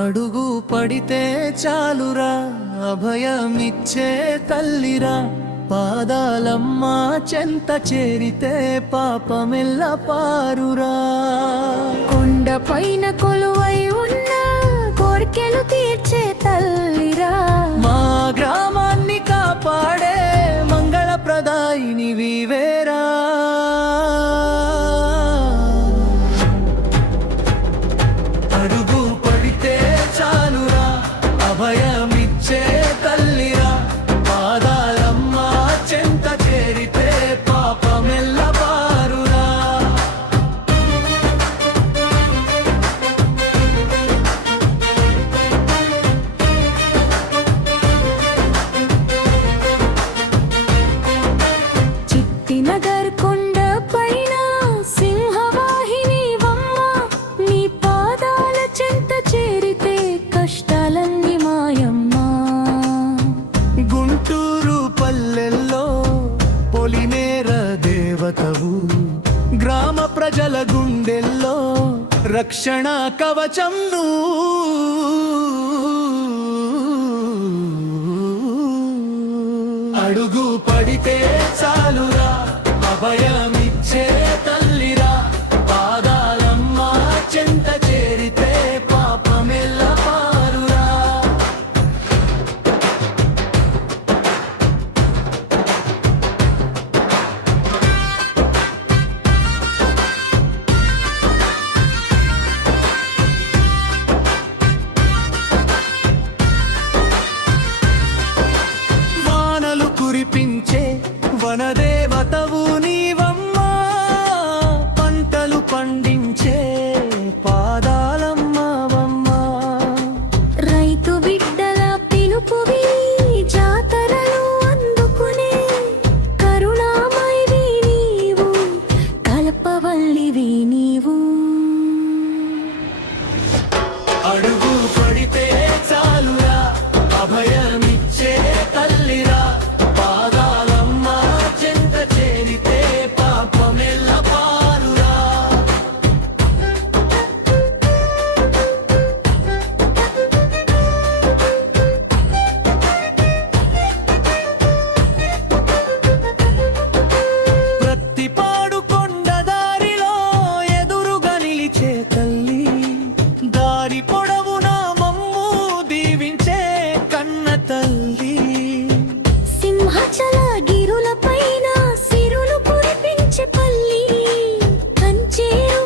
అడుగు పడితే చాలురా అభయమిచ్చే తల్లిరా పాదాలమ్మ చెంత చేరితే పాపమెల్ల పారురా కొండపైన కొలువై ఉన్న కోర్కెలు తీర్చే తల్లిరా మా గ్రామాన్ని కాపాడే మంగళప్రదాయిని వివేరా అడుగు పడితే చాలురా అభయమిచ్చే తల్లిరా పాదాలమ్మ చెంత చేరితే పాపమెల్ల పారురా చిట్టినగర్ కొండ పైన సింహవాహిని వమ్మ నీ పాదాల చెంత చేరితే కష్టాలన్నీ మాయమ్మ గుంటూరు పల్లెల్లో పొలిమేర దేవతవు గ్రామ ప్రజల గుండెల్లో రక్షణ కవచం అడుగు పడితే చాలురా అభయమిచ్చే తల్లిరా పాదాలమ్మ చెంత చేరితే పాపమెల్ల పారురా వానలు కురిపించే వనదేవతవు నీవమ్మా పంటలు పండించే పాదాలమ్మవమ్మా రైతు బిడ్డల పిలుపువి జాతరలు అందుకునే కరుణామయివి నీవు కల్పవల్లివి నీవు అడుగు పడితే చాలురా అభయమిచ్చే తల్లిరా పాదాలమ్మ చెంత చేరితే పాపమెల్ల పారురా ప్రతి పాడు కొండ దారిలో ఎదురుగా నిలిచే తల్లి దారి పొడవునా మమ్ము దీవించే కన్న తల్లి సింహాచల గిరుల పైన సిరులు కురిపించే పల్లి కంచేరు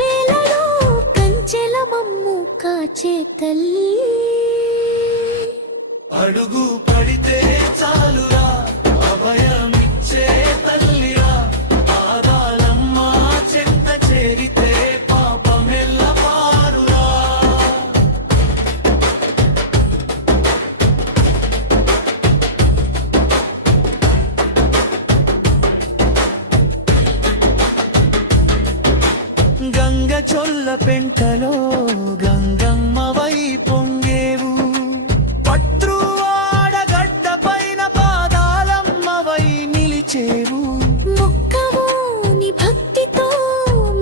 వేలలో కంచెల మమ్ము కాచే తల్లి అడుగు పడితే చాలురా అభయమిచ్చే తల్లిరా పాదాలమ్మ చెంత చేరితే పాపమెల్ల పారురా గంగ చొల్ల పెంటలో గంగమ్మవై పొంగేవు పత్రువాడగడ్డ పైన పాదాలమ్మవై నిలిచేవు మొక్కవు నీ భక్తితో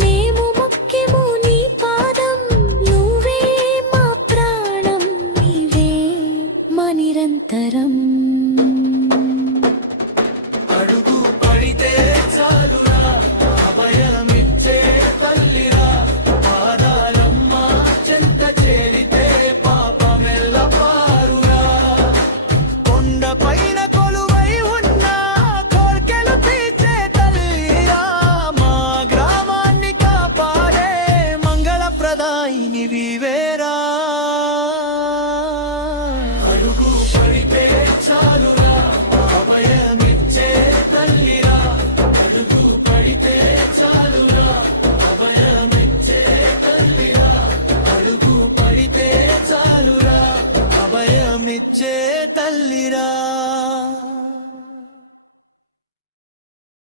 మేము మొక్కెము నీ పాదం నువ్వే మా ప్రాణం నీవే మా నిరంతరం అడుగు పడితే చాలురా అభయమిచ్చే తల్లిరా పాదాలమ్మ చెంత చేరితే పాపమెల్ల పారురా కొండ పైన కొలువై ఉన్న కోర్కెలు తీర్చే తల్లిరా మా గ్రామాన్ని కాపాడే మంగళప్రదాయిని వివేరా అడుగు పడితే చాలురా అభయమిచ్చే తల్లిరా అడుగు పడితే చాలురా అభయమిచ్చే తల్లిరా అడుగు పడితే చాలురా అభయమిచ్చే తల్లిరా